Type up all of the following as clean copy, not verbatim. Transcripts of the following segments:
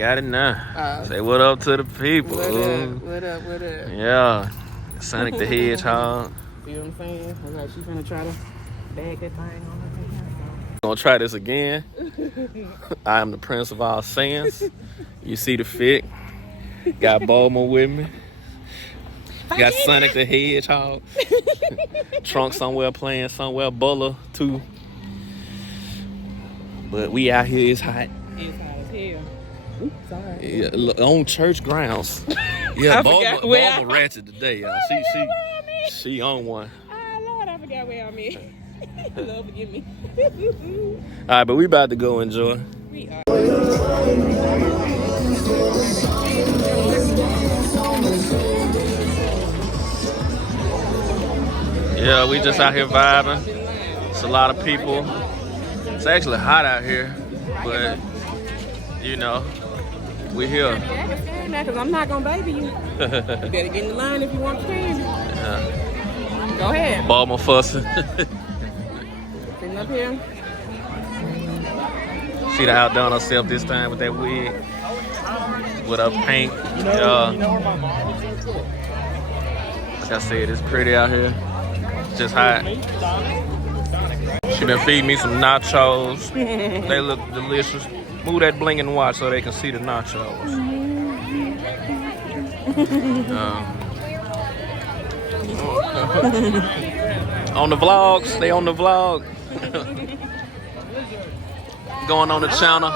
got it now. Say what up to the people. What up? Yeah. Sonic the Hedgehog. You know what I'm saying? Like she's gonna try to bag that thing on her. Gonna try this again. I am the Prince of all Saiyans. You see the fit. Got Bulma with me. Got Sonic the Hedgehog. Trunk somewhere playing somewhere. Buller too. But we out here, it's hot. It's hot as hell. Oops, sorry. Yeah, on church grounds. Yeah, Bulma ratchet today, y'all. She on one. Oh Lord, I forgot where I'm at. Lord, forgive me. Alright, but we about to go enjoy. We are. Yeah, we just out here vibing. It's a lot of people. It's actually hot out here, but you know, we here. Because I'm not gonna baby you. You better get in the line if you want candy. Yeah. Go ahead. Bulma fussing. Sitting up here. She done outdone herself this time with that wig. With her paint. Like I said, it's pretty out here. It's just hot. She been feeding me some nachos. They look delicious. Move that bling and watch so they can see the nachos. On the vlogs, they on the vlog. Going on the channel.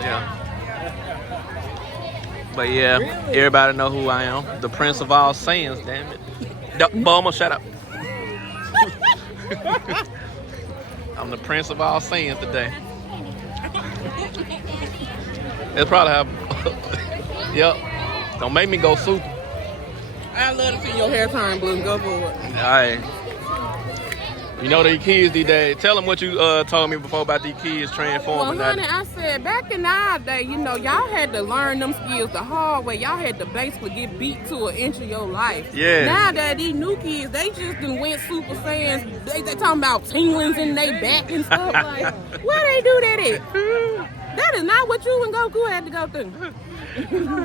Yeah. But yeah, everybody know who I am. The Prince of all Saiyans, damn it. Bulma, shut up. I'm the Prince of all Saiyans today. It's probably have. Yep. Don't make me go super. I love to see your hair turn blue. Go for it. Alright. You know these kids these days. Tell them what you told me before about these kids transforming. Well, honey, I said back in our day, you know, y'all had to learn them skills the hard way. Y'all had to basically get beat to an inch of your life. Yeah. Nowadays, these new kids, they just done went Super Saiyans. They talking about tinglings in their back and stuff. Like, where they do that at? That is not what you and Goku had to go through.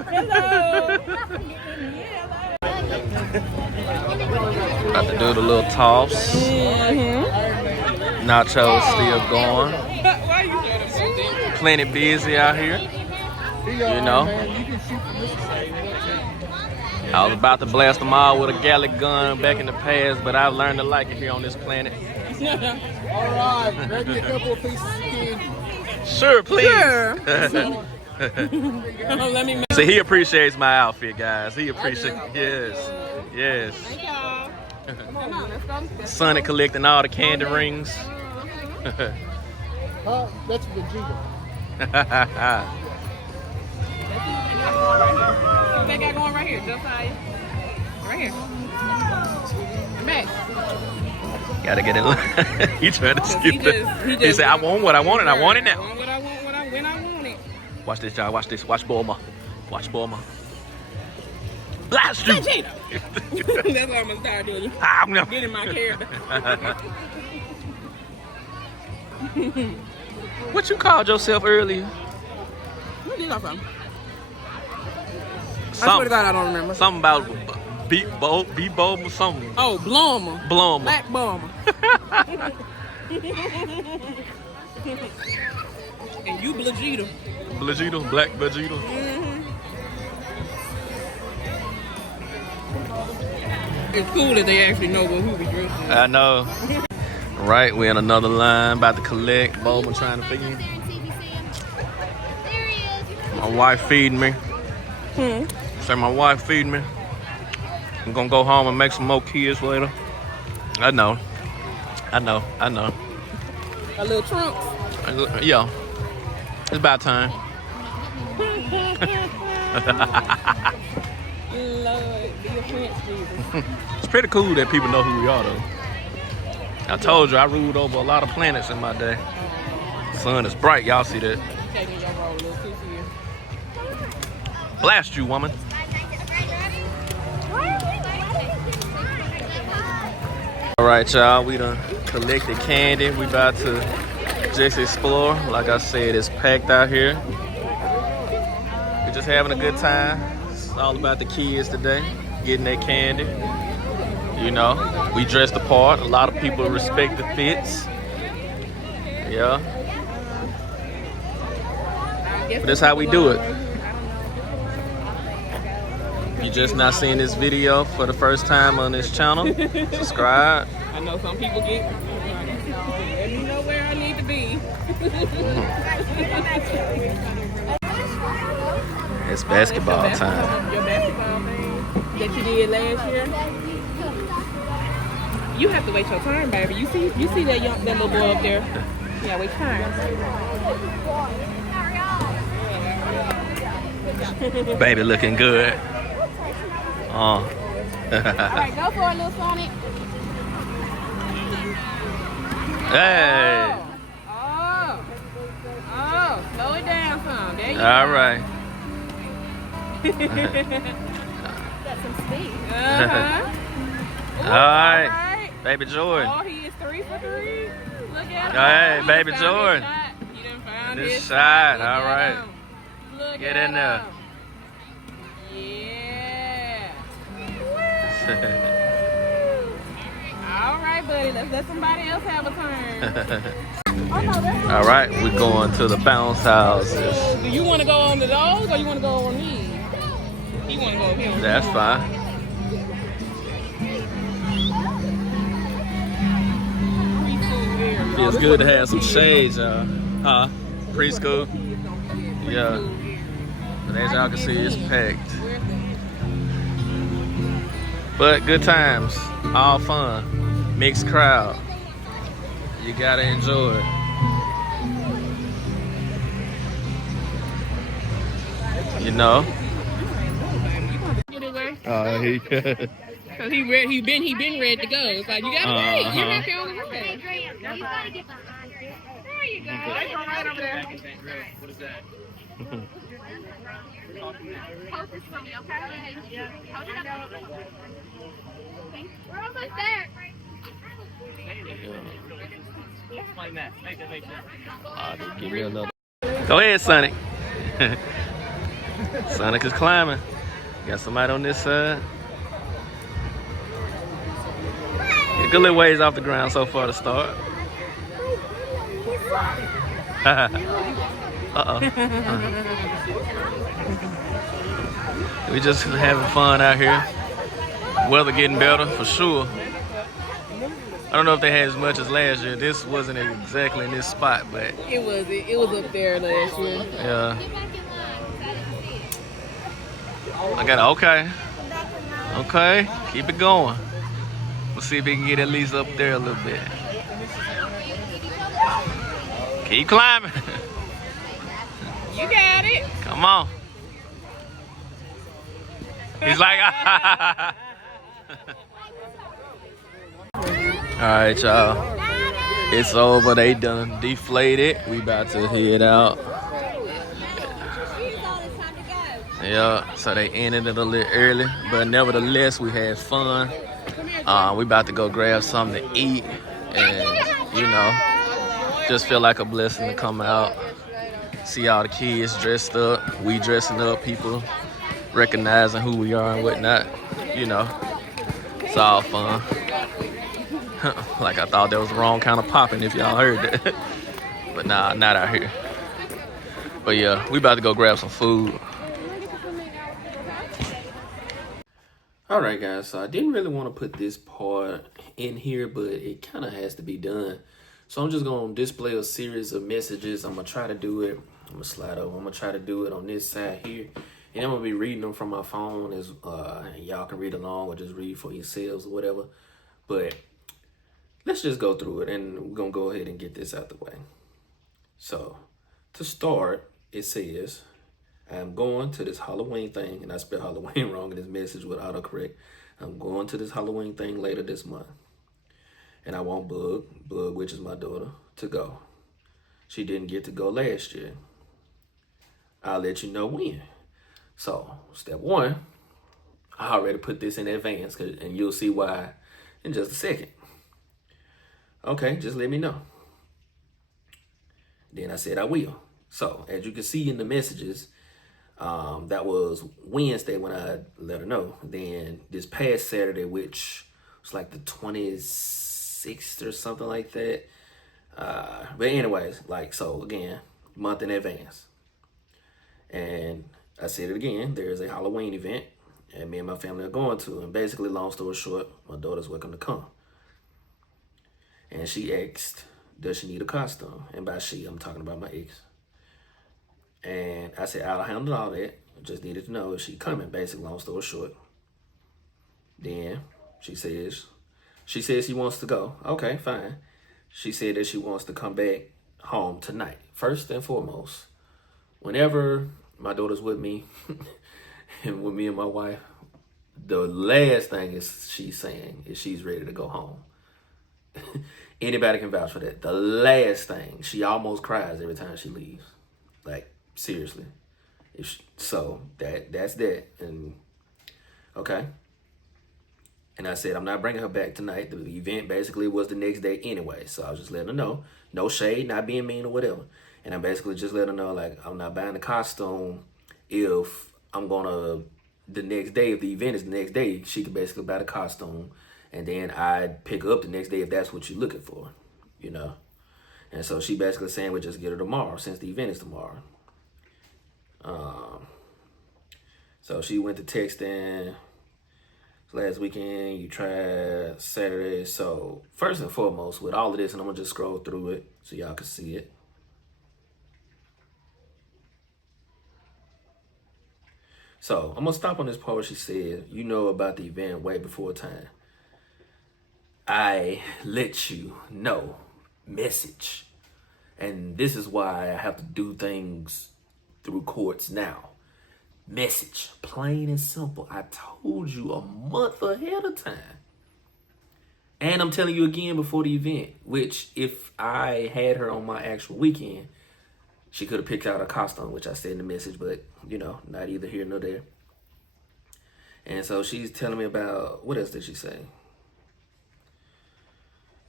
Hello. About to do the little toss. Nachos still going. Plenty busy out here. You know. I was about to blast them all with a Gallic gun back in the past, but I've learned to like it here on this planet. Alright, grab me a couple of pieces of candy. Sure, please. Sure. Let me See, he appreciates my outfit, guys. He appreciates. Yes. Thank y'all. Come on, let's go. Sonic collecting all the candy rings. That's Vegeta. They got going right here, just right here. Come back. Gotta get in line. He tried to skip it. He said, I want what I want and I want it now. I want what I want when I want it. Watch this, y'all. Watch this. Watch Bulma. Watch Bulma. Blast you! That's what I'm gonna start doing. Get in my character. What you called yourself earlier? Where did I from? I swear to God, I don't remember. Something about beat bulb or something. Oh, Bloma. Bloma. Black Bloma. And you Vegeta. Vegeta, Black Vegeta. It's cool that they actually know who we dressed in. I know. Right, we're in another line, about to collect. Bulma trying to feed me. My wife feeding me. Say my wife feeding me. I'm gonna go home and make some more kids later. I know. A little trunks. Yeah. It's about time. Lord, be a prince, Jesus. It's pretty cool that people know who we are, though. I told you, I ruled over a lot of planets in my day. The sun is bright, y'all see that. Taking your role a little too serious. Blast you, woman. All right, y'all, we done collected candy. We about to just explore. Like I said, it's packed out here. just having a good time. It's all about the kids today, getting their candy. You know, we dressed the part. A lot of people respect the fits. Yeah. But that's how we do it. You just not seeing this video for the first time on this channel, subscribe. I know some people get, let me know where I need to be. It's basketball time. Your basketball thing that you did last year. You have to wait your turn, baby. You see that little boy up there? Yeah, wait your turn. Baby looking good. All right, go for it, little Sonic. Hey. Oh, slow it down some. There you go. All right. Got some speed. All right. Baby Jordan. Oh, he is 3 for 3. Look at him. Hey, He baby found Jordan. his shot. He done found This his shot. Look All at right. him. Look Get at in there. him. Yeah. All right, buddy. Let's let somebody else have a turn. All right, we're going to the bounce houses. Do you want to go on the those or you want to go on these? He want to go over here. That's fine. Feels good to have some shades, y'all. Huh? Preschool? Yeah. But as y'all can see, it's packed. But good times, all fun, mixed crowd. You gotta enjoy it. You know. Cause he been ready to go. It's like you gotta wait. You're not the only one. There you go. Right over there. What is that? Focus for me, okay? Hold it up. We're almost there. Give me another. Go ahead, Sonic. Sonic is climbing. Got somebody on this side. A good little ways off the ground so far to start. We just having fun out here. Weather getting better for sure. I don't know if they had as much as last year. This wasn't exactly in this spot, but It was up there last year. yeah. I got okay. Keep it going. We'll see if we can get at least up there a little bit. Keep climbing. You got it. Come on. He's like, all right, y'all. It's over. They done deflated. We about to head out. Yeah, so they ended it a little early, but nevertheless, we had fun. We about to go grab something to eat, and you know, just feel like a blessing to come out, see all the kids dressed up, we dressing up, people recognizing who we are and whatnot. You know, it's all fun. Like I thought that was the wrong kind of popping if y'all heard that, but nah, not out here. But yeah, we about to go grab some food. Alright guys, so I didn't really want to put this part in here, but it kind of has to be done. So I'm just going to display a series of messages. I'm going to try to do it. I'm going to slide over. I'm going to try to do it on this side here. And I'm going to be reading them from my phone. As y'all can read along or just read for yourselves or whatever. But let's just go through it and we're going to go ahead and get this out the way. So to start, it says, I'm going to this Halloween thing, and I spelled Halloween wrong in this message with autocorrect. I'm going to this Halloween thing later this month. And I want Bug, which is my daughter, to go. She didn't get to go last year. I'll let you know when. So, step one, I already put this in advance, and you'll see why in just a second. Okay, just let me know. Then I said I will. So, as you can see in the messages, That was Wednesday when I let her know. Then this past Saturday, which was like the 26th or something like that. But anyways, like, so again, month in advance. And I said it again, there's a Halloween event and me and my family are going to. And basically, long story short, my daughter's welcome to come. And she asked, does she need a costume? And by she, I'm talking about my ex. And I said, I'll handle all that. I just needed to know if she coming, basically, long story short. Then she says she wants to go. Okay, fine. She said that she wants to come back home tonight. First and foremost, whenever my daughter's with me and with me and my wife, the last thing is she's saying is she's ready to go home. Anybody can vouch for that. The last thing, she almost cries every time she leaves. Like, seriously. So that's that. And okay. And I said, I'm not bringing her back tonight. The event basically was the next day anyway. So I was just letting her know. No shade, not being mean or whatever. And I basically just let her know, like, I'm not buying the costume if I'm going to, the next day, if the event is the next day, she could basically buy the costume. And then I'd pick her up the next day if that's what you're looking for, you know. And so she basically saying we'll just get her tomorrow since the event is tomorrow. So she went to texting. Last weekend, you tried Saturday. So first and foremost, with all of this, and I'm going to just scroll through it so y'all can see it. So I'm going to stop on this part where she said, you know about the event way before time. I let you know. Message. And this is why I have to do things through courts now. Message. Plain and simple. I told you a month ahead of time. And I'm telling you again before the event, which if I had her on my actual weekend, she could have picked out a costume, which I said in the message, but, you know, not either here nor there. And so she's telling me about, what else did she say?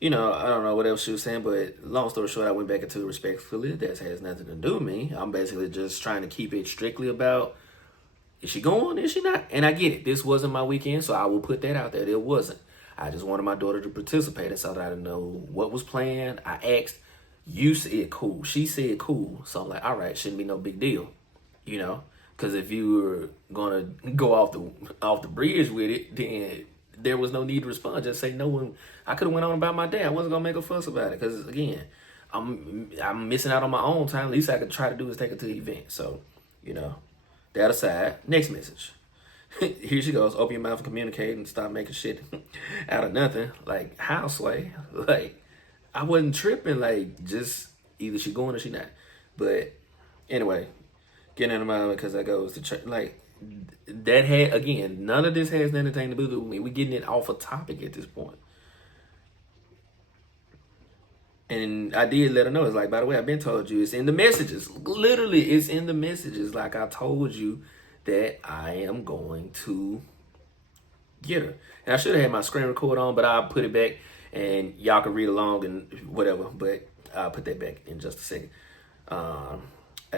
You know, I don't know what else she was saying, but long story short, I went back into respectfully. That has nothing to do with me. I'm basically just trying to keep it strictly about, is she going? Is she not? And I get it. This wasn't my weekend, so I will put that out there. It wasn't. I just wanted my daughter to participate, and so that I didn't know what was planned. I asked, you said cool. She said cool. So I'm like, all right, shouldn't be no big deal, you know? Because if you were gonna go off the bridge with it, then there was no need to respond. Just say no. I could have went on about my day. I wasn't gonna make a fuss about it because again, I'm missing out on my own time. At least I could try to do is take her to the event. So, you know, that aside. Next message. Here she goes. Open your mouth and communicate and stop making shit out of nothing. Like, how, Sway? Like, I wasn't tripping. Like, just either she going or she not. But anyway, getting out of my mind because that goes to church. Like, that had, again, none of this has anything to do with me. We're getting it off a topic at this point. And I did let her know. It's like, by the way, I've been told you. It's in the messages. Literally, it's in the messages. Like, I told you that I am going to get her. And I should have had my screen record on, but I'll put it back and y'all can read along and whatever. But I'll put that back in just a second. I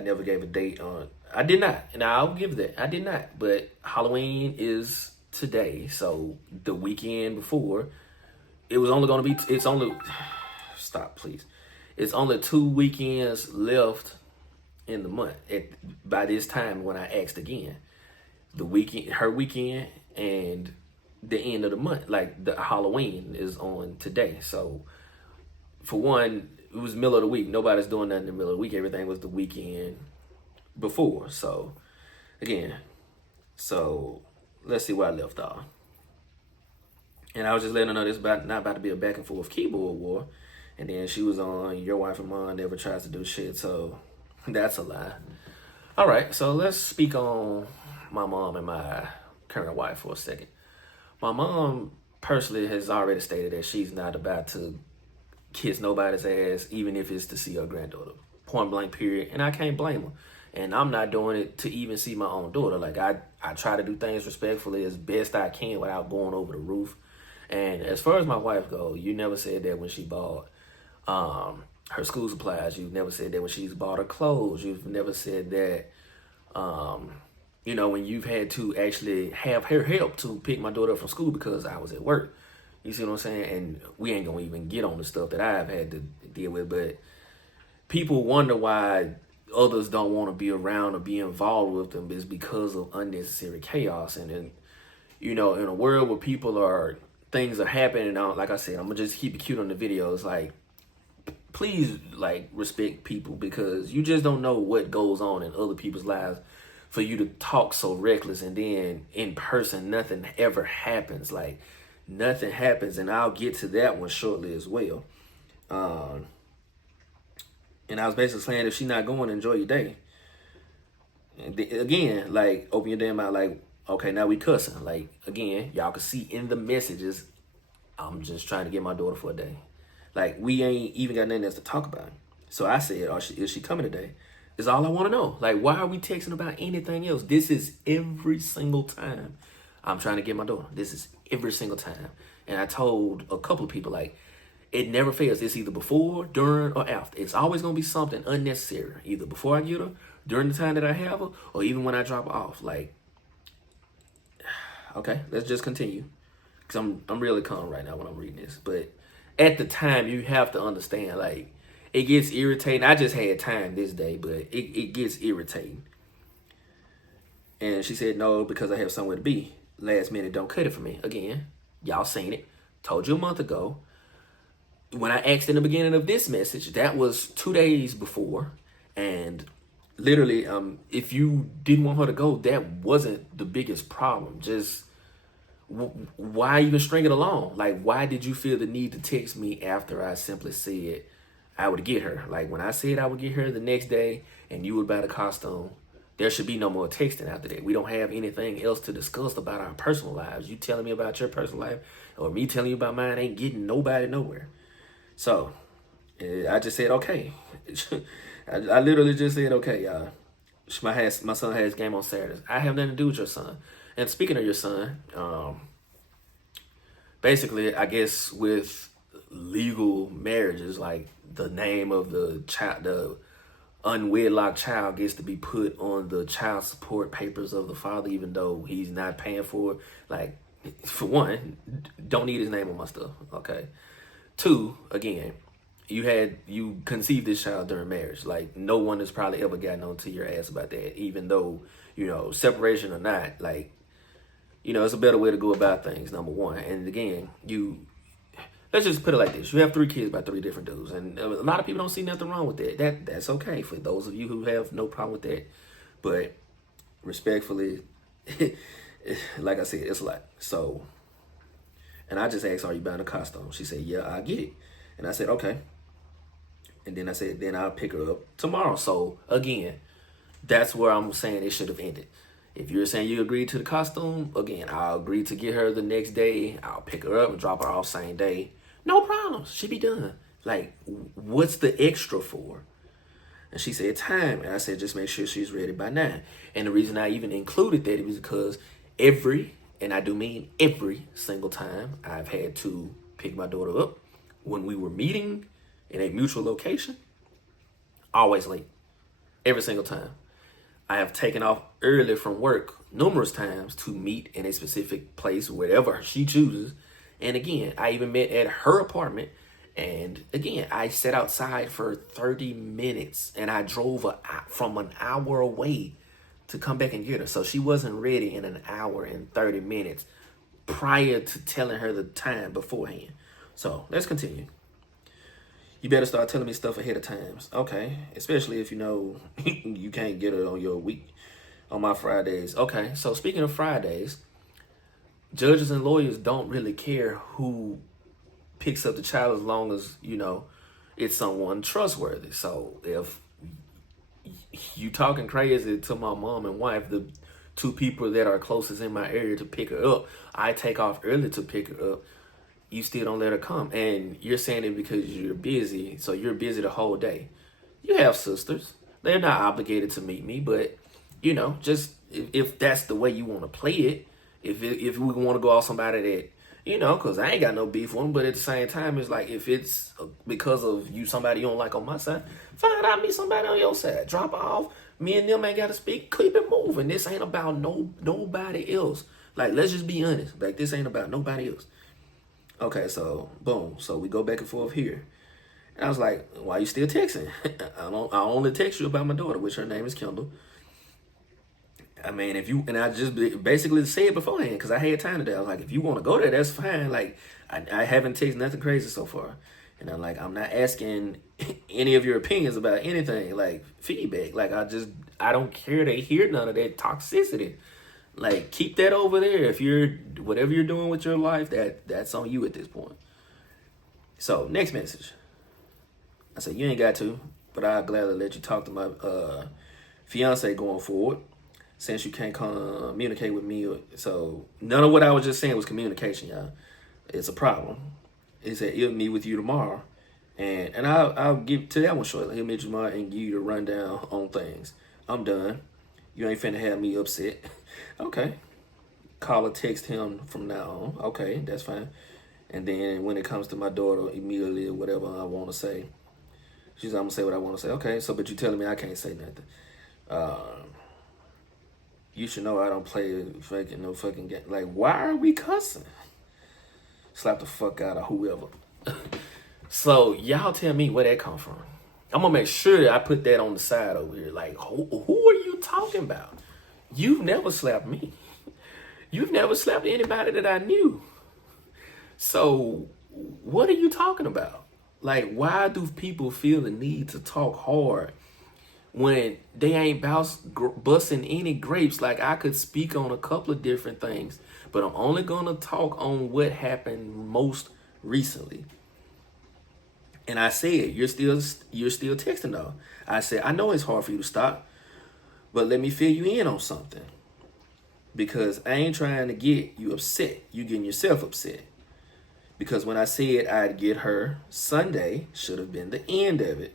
never gave a date on. I did not, and I'll give that. I did not. But Halloween is today, so the weekend before, it was only going to be. It's only. Stop, please. It's only 2 weekends left in the month. By this time, when I asked again, the weekend, her weekend, and the end of the month, like the Halloween is on today. So, for one, it was middle of the week. Nobody's doing nothing in the middle of the week. Everything was the weekend before. So, again, let's see where I left off. And I was just letting her know this not about to be a back and forth keyboard war. And then she was on, your wife and mom never tries to do shit. So, that's a lie. All right, so let's speak on my mom and my current wife for a second. My mom personally has already stated that she's not about to kiss nobody's ass, even if it's to see her granddaughter. Point blank, period. And I can't blame her. And I'm not doing it to even see my own daughter. Like, I try to do things respectfully as best I can without going over the roof. And as far as my wife goes, you never said that when she bought her school supplies. You've never said that when she's bought her clothes. You've never said that You know, when you've had to actually have her help to pick my daughter up from school because I was at work. You see what I'm saying? And we ain't gonna even get on the stuff that I've had to deal with, but people wonder why others don't want to be around or be involved with them is because of unnecessary chaos. And then, you know, in a world where things are happening, like I said, I'm gonna just keep it cute on the videos. Like, please, like, respect people, because you just don't know what goes on in other people's lives for you to talk so reckless, and then in person nothing ever happens. Like, nothing happens, and I'll get to that one shortly as well. And I was basically saying, if she's not going, enjoy your day. And again, like, open your damn mouth. Like, okay, now we cussing. Like, again, y'all can see in the messages, I'm just trying to get my daughter for a day. Like, we ain't even got nothing else to talk about. So I said, is she coming today? Is all I want to know. Like, why are we texting about anything else? This is every single time I'm trying to get my daughter. This is every single time. And I told a couple of people, like, it never fails. It's either before, during, or after. It's always going to be something unnecessary. Either before I get her, during the time that I have her, or even when I drop her off. Like, okay, let's just continue. Because I'm really calm right now when I'm reading this. But at the time, you have to understand, like, it gets irritating. I just had time this day, but it gets irritating. And she said, no, because I have somewhere to be. Last minute, don't cut it for me. Again, y'all seen it. Told you a month ago. When I asked in the beginning of this message, that was 2 days before. And literally, if you didn't want her to go, that wasn't the biggest problem. Just, why even string it along? Like, why did you feel the need to text me after I simply said I would get her? Like, when I said I would get her the next day and you would buy the costume, there should be no more texting after that. We don't have anything else to discuss about our personal lives. You telling me about your personal life or me telling you about mine ain't getting nobody nowhere. So I just said, okay. I literally just said, okay, y'all. My son has game on Saturdays. I have nothing to do with your son. And speaking of your son, basically, I guess with legal marriages, like, the name of the child, the unwedlock child, gets to be put on the child support papers of the father, even though he's not paying for it. Like, for one, don't need his name on my stuff, okay? 2, again, you conceived this child during marriage. Like, no one has probably ever gotten onto your ass about that, even though, you know, separation or not, like, you know, it's a better way to go about things, number one. And again, let's just put it like this. You have 3 kids by 3 different dudes. And a lot of people don't see nothing wrong with that. That's okay for those of you who have no problem with that. But respectfully, like I said, it's a lot. So, and I just asked, are you buying a costume? She said, yeah, I'll get it. And I said, okay. And then I said, then I'll pick her up tomorrow. So again, that's where I'm saying it should have ended. If you're saying you agreed to the costume, again, I'll agree to get her the next day. I'll pick her up and drop her off same day. No problems. She be done. Like, what's the extra for? And she said time. And I said, just make sure she's ready by 9. And the reason I even included that was because and I do mean every single time I've had to pick my daughter up, when we were meeting in a mutual location, always late. Every single time. I have taken off early from work numerous times to meet in a specific place, wherever she chooses. And again, I even met at her apartment. And again, I sat outside for 30 minutes and I drove from an hour away to come back and get her. So she wasn't ready in an hour and 30 minutes prior to telling her the time beforehand. So let's continue. You better start telling me stuff ahead of time. Okay, especially if you know you can't get it on your week, on my Fridays. Okay, so speaking of Fridays, judges and lawyers don't really care who picks up the child as long as, you know, it's someone trustworthy. So if you talking crazy to my mom and wife, the 2 people that are closest in my area to pick her up, I take off early to pick her up, you still don't let her come. And you're saying it because you're busy, so you're busy the whole day. You have sisters. They're not obligated to meet me, but, you know, just if that's the way you want to play it, if we want to go off somebody that, you know, because I ain't got no beef with them, but at the same time, it's like, if it's because of you, somebody you don't like on my side, fine, I'll meet somebody on your side. Drop her off, Me and them ain't got to speak. Keep it moving. This ain't about nobody else. Like, let's just be honest. Like, this ain't about nobody else. Okay, so boom. So we go back and forth here. And I was like, why you still texting? I only text you about my daughter, which her name is Kendall. I mean, if you, and I just basically said beforehand, because I had time today. I was like, if you want to go there, that's fine. Like, I haven't texted nothing crazy so far. And I'm like, I'm not asking any of your opinions about anything, like feedback. Like, I don't care to hear none of that toxicity. Like, keep that over there. If whatever you're doing with your life, that's on you at this point. So, next message. I said, you ain't got to, but I'll gladly let you talk to my fiance going forward, since you can't communicate with me. So, none of what I was just saying was communication, y'all. It's a problem. He said, he'll meet with you tomorrow. And I'll give to that one shortly. He'll meet you tomorrow and give you the rundown on things. I'm done. You ain't finna have me upset. Okay. Call or text him from now on. Okay, that's fine. And then when it comes to my daughter, immediately whatever I want to say, she's I'm gonna say what I want to say. Okay, so but you telling me I can't say nothing. You should know I don't play no fucking game. Like, why are we cussing? Slap the fuck out of whoever. So y'all tell me where that come from. I'm gonna make sure I put that on the side over here. Like, who are you talking about? You've never slapped me. You've never slapped anybody that I knew. So what are you talking about? Like, why do people feel the need to talk hard when they ain't busting any grapes? Like, I could speak on a couple of different things, but I'm only gonna talk on what happened most recently. And I said, you're still texting though. I said, I know it's hard for you to stop, but let me fill you in on something. Because I ain't trying to get you upset. You getting yourself upset. Because when I said I'd get her Sunday, should have been the end of it.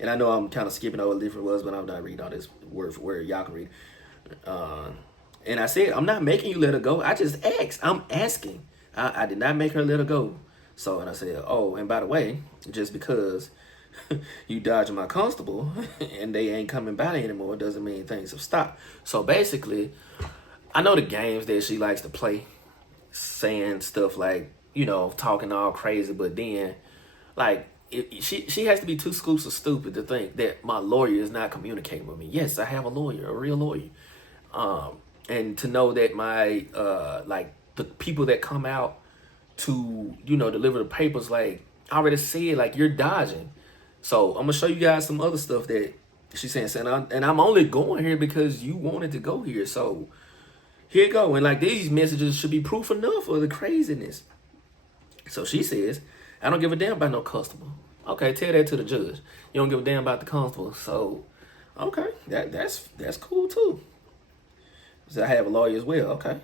And I know I'm kind of skipping over different words, but I'm not reading all this word for word. Y'all can read. And I said, I'm not making you let her go. I just asked. I'm asking. I did not make her let her go. So, and I said, oh, and by the way, just because you dodging my constable and they ain't coming by anymore doesn't mean things have stopped. So basically, I know the games that she likes to play, saying stuff like, you know, talking all crazy, but then, like, she has to be too stupid to think that my lawyer is not communicating with me. Yes, I have a lawyer, a real lawyer. And to know that my, like, the people that come out to, you know, deliver the papers, like, I already said, like, you're dodging. So I'm going to show you guys some other stuff that she's saying. And I'm only going here because you wanted to go here. So here you go. And, like, these messages should be proof enough of the craziness. So she says, I don't give a damn about no constable. Okay, tell that to the judge. You don't give a damn about the constable. So, okay, that's cool too. So I have a lawyer as well. Okay,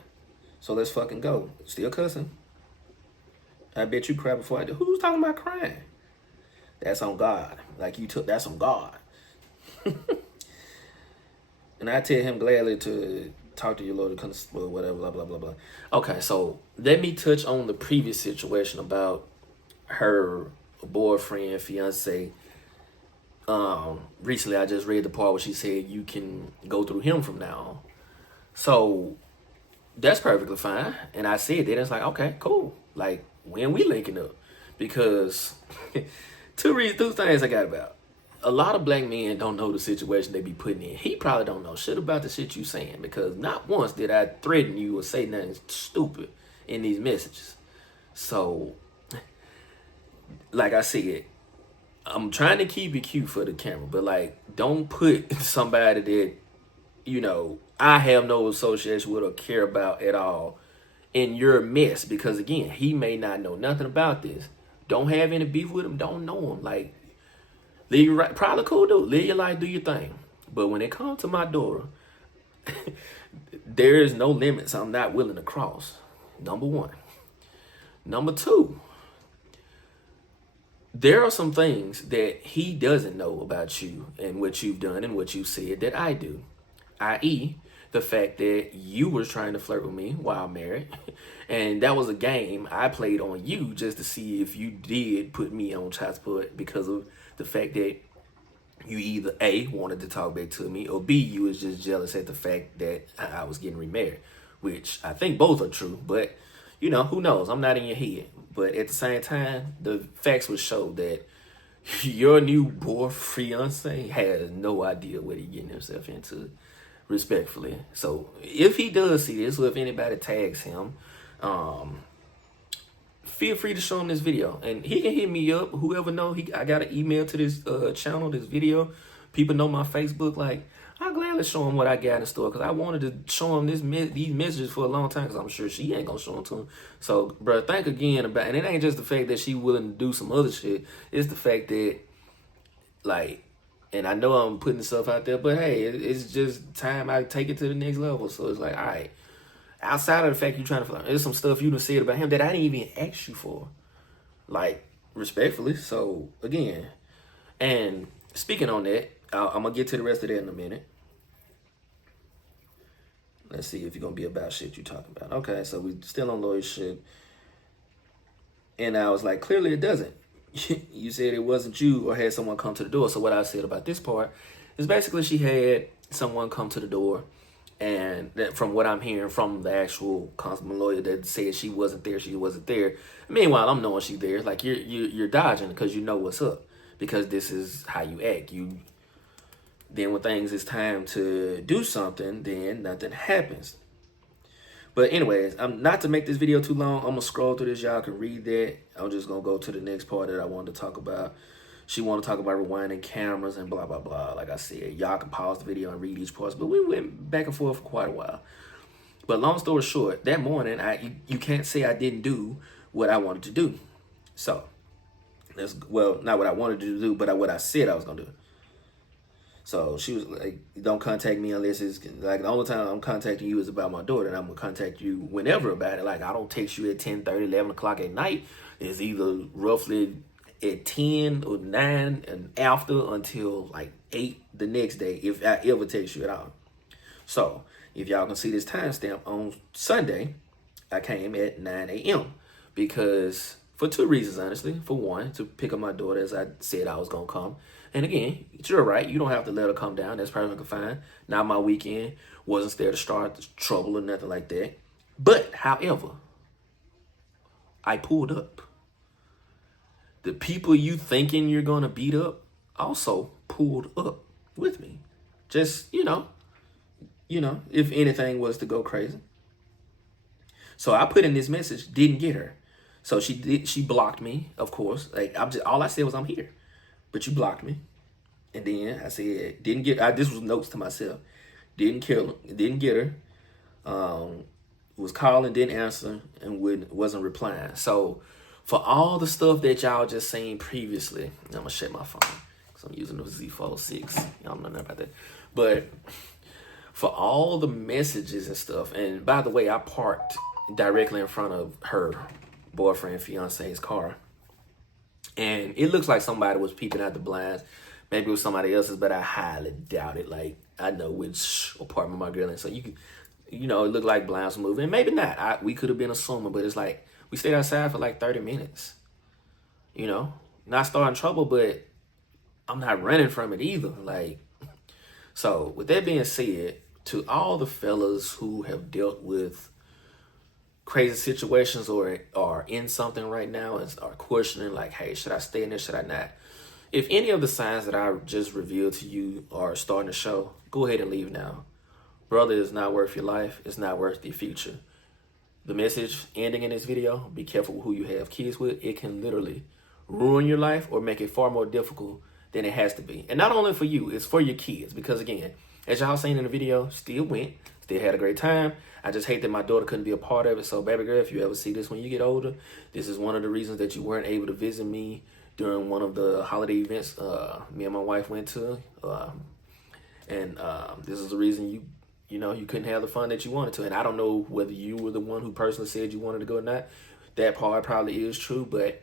so let's fucking go. Still cussing. I bet you cry before I do. Who's talking about crying? That's on God. Like, you took, that's on God. And I tell him gladly to talk to your lawyer, or whatever, blah, blah, blah, blah. Okay, so let me touch on the previous situation about her boyfriend, fiance. Recently, I just read the part where she said you can go through him from now on. So that's perfectly fine. And I said that. It's like, okay, cool. Like, when we linking up? Because two things I got about. A lot of black men don't know the situation they be putting in. He probably don't know shit about the shit you saying, because not once did I threaten you or say nothing stupid in these messages. So, like I said, I'm trying to keep it cute for the camera, but, like, don't put somebody that, you know, I have no association with or care about at all in your mess, because, again, he may not know nothing about this. Don't have any beef with him. Don't know him. Like, live your right, probably cool dude. Live your life, do your thing. But when it comes to my daughter, there is no limits I'm not willing to cross. Number one. Number two, there are some things that he doesn't know about you and what you've done and what you said that I do. I.e., the fact that you was trying to flirt with me while married. And that was a game I played on you just to see if you did put me on child support, because of the fact that you either A, wanted to talk back to me, or B, you was just jealous at the fact that I was getting remarried, which I think both are true, but you know, who knows? I'm not in your head. But at the same time, the facts would show that your new fiance has no idea what he's getting himself into, respectfully. So if he does see this, or if anybody tags him, feel free to show him this video, and he can hit me up. Whoever know, I got an email to this channel, this video. People know my Facebook. Like, I'll gladly show him what I got in store, because I wanted to show him these messages for a long time, because I'm sure she ain't gonna show them to him. So, bro, think again about, and it ain't just the fact that she willing to do some other shit. It's the fact that, like, and I know I'm putting stuff out there, but hey, it's just time I take it to the next level. So it's like, all right. Outside of the fact you trying to flirt, there's some stuff you done said about him that I didn't even ask you for. Like, respectfully. So, again. And speaking on that, I'm going to get to the rest of that in a minute. Let's see if you're going to be about shit you talking about. Okay, so we still on Lloyd's shit. And I was like, clearly it doesn't. You said it wasn't you or had someone come to the door. So what I said about this part is basically she had someone come to the door. And that, from what I'm hearing from the actual consummate lawyer that said she wasn't there. Meanwhile, I'm knowing she's there. Like, you're dodging because you know what's up, because this is how you act. Then when things is time to do something, then nothing happens. But anyways, I'm not to make this video too long. I'm gonna scroll through this. Y'all can read that. I'm just gonna go to the next part that I wanted to talk about. She wanted to talk about rewinding cameras and blah, blah, blah. Like I said, y'all can pause the video and read each part. But we went back and forth for quite a while. But long story short, that morning, you can't say I didn't do what I wanted to do. So, well, not what I wanted to do, but what I said I was going to do. So she was like, don't contact me unless it's, like, the only time I'm contacting you is about my daughter, and I'm going to contact you whenever about it. Like, I don't text you at 10:30, 11 o'clock at night. It's either roughly at 10 or 9 and after until like 8 the next day, if I ever text you at all. So if y'all can see this timestamp on Sunday, I came at 9 a.m. because for two reasons, honestly. For one, to pick up my daughter as I said I was going to come. And again, you're right. You don't have to let her come down. That's perfectly fine. Not my weekend. Wasn't there to start trouble or nothing like that. But however, I pulled up. The people you thinking you're going to beat up also pulled up with me. Just, you know, if anything was to go crazy. So I put in this message, didn't get her. So she blocked me, of course. Like, all I said was I'm here. But you blocked me. And then I said, this was notes to myself. Didn't get her. Was calling, didn't answer, and wasn't replying. So for all the stuff that y'all just seen previously, I'm going to shut my phone because I'm using the Z Fold 6. Y'all know nothing about that. But for all the messages and stuff, and by the way, I parked directly in front of her boyfriend, fiance's car. And it looks like somebody was peeping out the blinds. Maybe it was somebody else's, but I highly doubt it. Like, I know which apartment my girl in. So it looked like blinds were moving. And maybe not. We could have been assuming, but it's like, we stayed outside for like 30 minutes. Not starting trouble, but I'm not running from it either. Like, so with that being said, to all the fellas who have dealt with crazy situations or are in something right now and are questioning like, hey, should I stay in this? Should I not? If any of the signs that I just revealed to you are starting to show, go ahead and leave now. Brother, it's not worth your life. It's not worth your future. The message ending in this video, be careful who you have kids with. It can literally ruin your life or make it far more difficult than it has to be. And not only for you, it's for your kids. Because again, as y'all seen in the video, still had a great time. I just hate that my daughter couldn't be a part of it. So baby girl, if you ever see this when you get older, this is one of the reasons that you weren't able to visit me during one of the holiday events me and my wife went to. This is the reason you couldn't have the fun that you wanted to. And I don't know whether you were the one who personally said you wanted to go or not. That part probably is true, but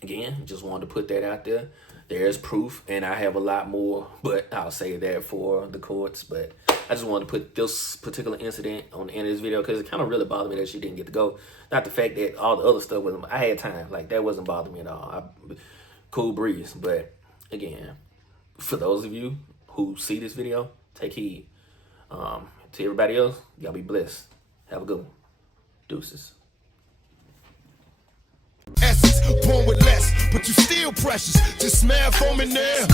again, just wanted to put that out there. There's proof, and I have a lot more, but I'll say that for the courts. But I just wanted to put this particular incident on the end of this video because it kind of really bothered me that she didn't get to go. Not the fact that all the other stuff wasn't. I had time. Like, that wasn't bothering me at all. Cool breeze. But again, for those of you who see this video, take heed. To everybody else, y'all be blessed. Have a good one. Deuces. Essence, born with less, but you still precious. Just smell foam in there.